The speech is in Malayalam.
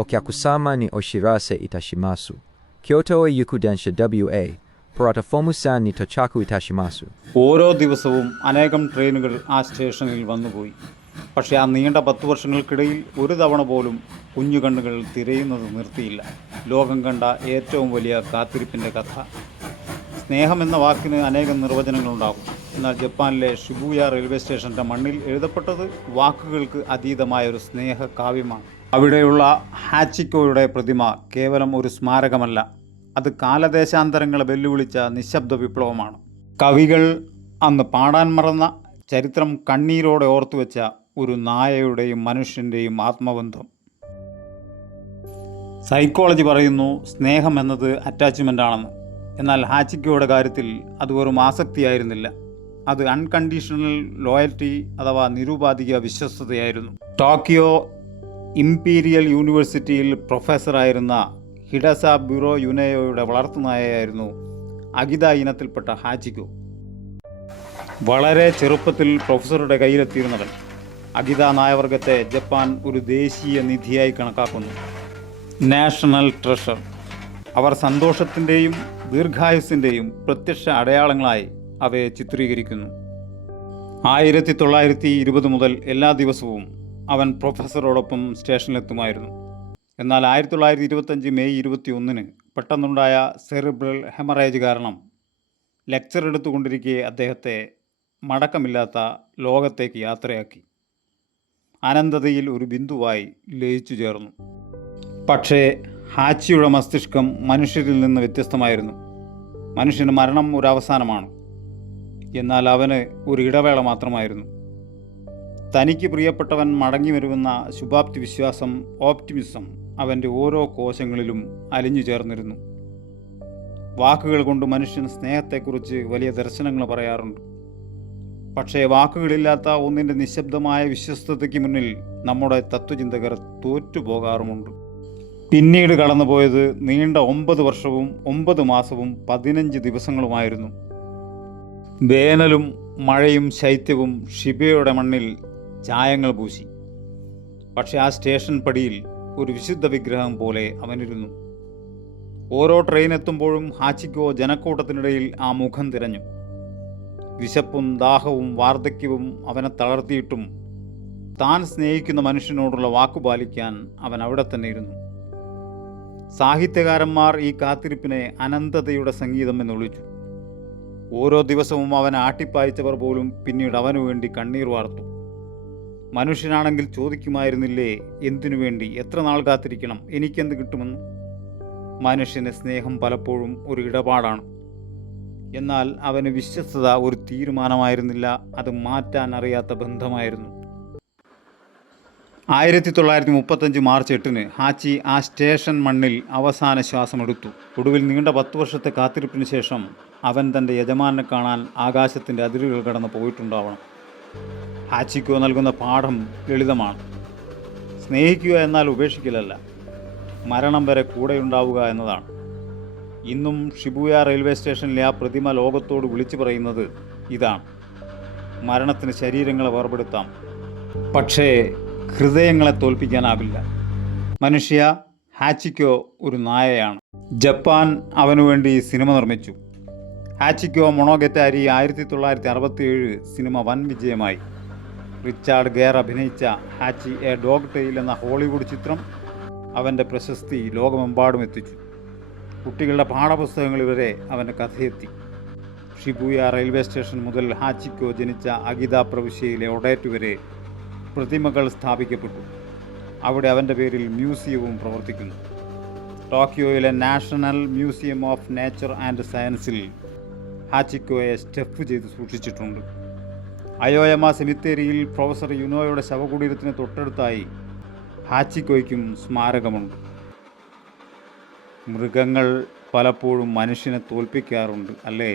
Okyakusama ni oshirase itashimasu. Kyoto yukudensha wa. Poratafomu-san ni tochaku itashimasu. ഓരോ ദിവസവും അനേകം ട്രെയിനുകൾ ആ സ്റ്റേഷനിൽ വന്നുപോയി. പക്ഷേ ആ നീണ്ട 10 വർഷങ്ങൾക്കിടയിൽ ഒരു തവണ പോലും കുഞ്ഞു കണ്ണുകൾ തിരയുന്നത് നിർത്തിയില്ല. ലോകം കണ്ട ഏറ്റവും വലിയ കാത്തിരിപ്പിൻ്റെ കഥ. സ്നേഹം എന്ന വാക്കിന് അനേകം നിർവചനങ്ങളുണ്ടാകും. എന്നാൽ ജപ്പാനിലെ ഷിബൂയ റെയിൽവേ സ്റ്റേഷൻ്റെ മണ്ണിൽ എഴുതപ്പെട്ടത് വാക്കുകൾക്ക് അതീതമായൊരു സ്നേഹ കാവ്യമാണ്. അവിടെയുള്ള ഹാച്ചിക്കോയുടെ പ്രതിമ കേവലം ഒരു സ്മാരകമല്ല, അത് കാലദേശാന്തരങ്ങളെ വെല്ലുവിളിച്ച നിശബ്ദ വിപ്ലവമാണ്. കവികൾ അന്ന് പാടാൻ മറന്ന, ചരിത്രം കണ്ണീരോടെ ഓർത്തുവെച്ച ഒരു നായയുടെയും മനുഷ്യൻ്റെയും ആത്മബന്ധം. സൈക്കോളജി പറയുന്നു സ്നേഹം എന്നത് അറ്റാച്ച്മെൻ്റ് ആണെന്ന്. എന്നാൽ ഹാച്ചിക്കോയുടെ കാര്യത്തിൽ അത് വെറും ആസക്തിയായിരുന്നില്ല, അത് അൺകണ്ടീഷണൽ ലോയൽറ്റി അഥവാ നിരുപാധിക വിശ്വസ്തതയായിരുന്നു. ടോക്കിയോ ഇംപീരിയൽ യൂണിവേഴ്സിറ്റിയിൽ പ്രൊഫസറായിരുന്ന ഹിഡസ ബ്യൂറോ യുനെയോയുടെ വളർത്തുനായയായിരുന്നു അഗിത ഇനത്തിൽപ്പെട്ട ഹാച്ചിക്കോ. വളരെ ചെറുപ്പത്തിൽ പ്രൊഫസറുടെ കയ്യിലെത്തിയിരുന്നവൻ. അഗിത നായവർഗത്തെ ജപ്പാൻ ഒരു ദേശീയ നിധിയായി കണക്കാക്കുന്നു, നാഷണൽ ട്രഷർ. അവർ സന്തോഷത്തിൻ്റെയും ദീർഘായുസ്സിൻ്റെയും പ്രത്യക്ഷ അടയാളങ്ങളായി അവയെ ചിത്രീകരിക്കുന്നു. 1920 മുതൽ എല്ലാ ദിവസവും അവൻ പ്രൊഫസറോടൊപ്പം സ്റ്റേഷനിലെത്തുമായിരുന്നു. എന്നാൽ 1925 മെയ് 21 പെട്ടെന്നുണ്ടായ സെറിബ്രൽ ഹെമറേജ് കാരണം ലെക്ചർ എടുത്തുകൊണ്ടിരിക്കെ അദ്ദേഹത്തെ മടക്കമില്ലാത്ത ലോകത്തേക്ക് യാത്രയാക്കി. അനന്തതയിൽ ഒരു ബിന്ദുവായി ലയിച്ചു ചേർന്നു. പക്ഷേ ഹാച്ചിയുടെ മസ്തിഷ്കം മനുഷ്യരിൽ നിന്ന് വ്യത്യസ്തമായിരുന്നു. മനുഷ്യന് മരണം ഒരു അവസാനമാണ്, എന്നാൽ അവന് ഒരു ഇടവേള മാത്രമായിരുന്നു. തനിക്ക് പ്രിയപ്പെട്ടവൻ മടങ്ങി വരുമെന്ന ശുഭാപ്തി വിശ്വാസം, ഓപ്റ്റിമിസം അവൻ്റെ ഓരോ കോശങ്ങളിലും അലിഞ്ഞു ചേർന്നിരുന്നു. വാക്കുകൾ കൊണ്ട് മനുഷ്യൻ സ്നേഹത്തെക്കുറിച്ച് വലിയ ദർശനങ്ങൾ പറയാറുണ്ട്. പക്ഷേ വാക്കുകളില്ലാത്ത ഒന്നിൻ്റെ നിശബ്ദമായ വിശ്വസ്തതയ്ക്ക് മുന്നിൽ നമ്മുടെ തത്വചിന്തകർ തോറ്റുപോകാറുമുണ്ട്. പിന്നീട് കടന്നുപോയത് നീണ്ട 9 വർഷവും 9 മാസവും 15 ദിവസങ്ങളുമായിരുന്നു. വേനലും മഴയും ശൈത്യവും ഷിബയുടെ മണ്ണിൽ ചായങ്ങൾ പൂശി. പക്ഷെ ആ സ്റ്റേഷൻ പടിയിൽ ഒരു വിശുദ്ധ വിഗ്രഹം പോലെ അവനിരുന്നു. ഓരോ ട്രെയിൻ എത്തുമ്പോഴും ഹാച്ചിക്കോ ജനക്കൂട്ടത്തിനിടയിൽ ആ മുഖം തിരഞ്ഞു. വിശപ്പും ദാഹവും വാർദ്ധക്യവും അവനെ തളർത്തിയിട്ടും താൻ സ്നേഹിക്കുന്ന മനുഷ്യനോടുള്ള വാക്കുപാലിക്കാൻ അവൻ അവിടെ തന്നെ ഇരുന്നു. സാഹിത്യകാരന്മാർ ഈ കാത്തിരിപ്പിനെ അനന്തതയുടെ സംഗീതം എന്ന് വിളിച്ചു. ഓരോ ദിവസവും അവൻ ആട്ടിപ്പായിച്ചവർ പോലും പിന്നീട് അവനു വേണ്ടി കണ്ണീർ വാർത്തു. മനുഷ്യനാണെങ്കിൽ ചോദിക്കുമായിരുന്നില്ലേ, എന്തിനു വേണ്ടി, എത്ര നാൾ കാത്തിരിക്കണം, എനിക്കെന്ത് കിട്ടുമെന്ന്? മനുഷ്യന് സ്നേഹം പലപ്പോഴും ഒരു ഇടപാടാണ്. എന്നാൽ അവന് വിശ്വസ്തത ഒരു തീരുമാനമായിരുന്നില്ല, അത് മാറ്റാൻ അറിയാത്ത ബന്ധമായിരുന്നു. 1935 മാർച്ച് 8 ഹാച്ചി ആ സ്റ്റേഷൻ മണ്ണിൽ അവസാന ശ്വാസമെടുത്തു. ഒടുവിൽ നീണ്ട 10 വർഷത്തെ കാത്തിരിപ്പിന് ശേഷം അവൻ തൻ്റെ യജമാനെ കാണാൻ ആകാശത്തിൻ്റെ അതിരുകൾ കടന്ന് പോയിട്ടുണ്ടാവണം. ഹാച്ചിക്കോ നൽകുന്ന പാഠം ലളിതമാണ്. സ്നേഹിക്കുക എന്നാൽ ഉപേക്ഷിക്കലല്ല, മരണം വരെ കൂടെയുണ്ടാവുക എന്നതാണ്. ഇന്നും ഷിബൂയ റെയിൽവേ സ്റ്റേഷനിലെ ആ പ്രതിമ ലോകത്തോട് വിളിച്ചു പറയുന്നത് ഇതാണ്. മരണത്തിന് ശരീരങ്ങളെ വേർപെടുത്താം, പക്ഷേ ഹൃദയങ്ങളെ തോൽപ്പിക്കാനാവില്ല. മനുഷ്യ, ഹാച്ചിക്കോ ഒരു നായയാണ്. ജപ്പാൻ അവനു വേണ്ടി സിനിമ നിർമ്മിച്ചു. ഹാച്ചിക്കോ മൊണോഗറ്റാരി 1967 സിനിമ വൻ വിജയമായി. റിച്ചാർഡ് ഗെയർ അഭിനയിച്ച ഹാച്ചി എ ഡോഗ് ടെയിൽ എന്ന ഹോളിവുഡ് ചിത്രം അവൻ്റെ പ്രശസ്തി ലോകമെമ്പാടും എത്തിച്ചു. കുട്ടികളുടെ പാഠപുസ്തകങ്ങളിൽ വരെ അവൻ്റെ കഥയെത്തി. ഷിബൂയ റെയിൽവേ സ്റ്റേഷൻ മുതൽ ഹാച്ചിക്കോ ജനിച്ച അഗിത പ്രവിശ്യയിലെ ഒഡേറ്റ് വരെ പ്രതിമകൾ സ്ഥാപിക്കപ്പെട്ടു. അവിടെ അവൻ്റെ പേരിൽ മ്യൂസിയവും പ്രവർത്തിക്കുന്നു. ടോക്കിയോയിലെ നാഷണൽ മ്യൂസിയം ഓഫ് നേച്ചർ ആൻഡ് സയൻസിൽ ഹാച്ചിക്കോയെ സ്റ്റെഫ് ചെയ്ത് സൂക്ഷിച്ചിട്ടുണ്ട്. അയോയമ സെമിത്തേരിയിൽ പ്രൊഫസർ യുനോയുടെ ശവകുടീരത്തിന് തൊട്ടടുത്തായി ഹാച്ചിക്കോയ്ക്കും സ്മാരകമുണ്ട്. മൃഗങ്ങൾ പലപ്പോഴും മനുഷ്യനെ തോൽപ്പിക്കാറുണ്ട്, അല്ലേ?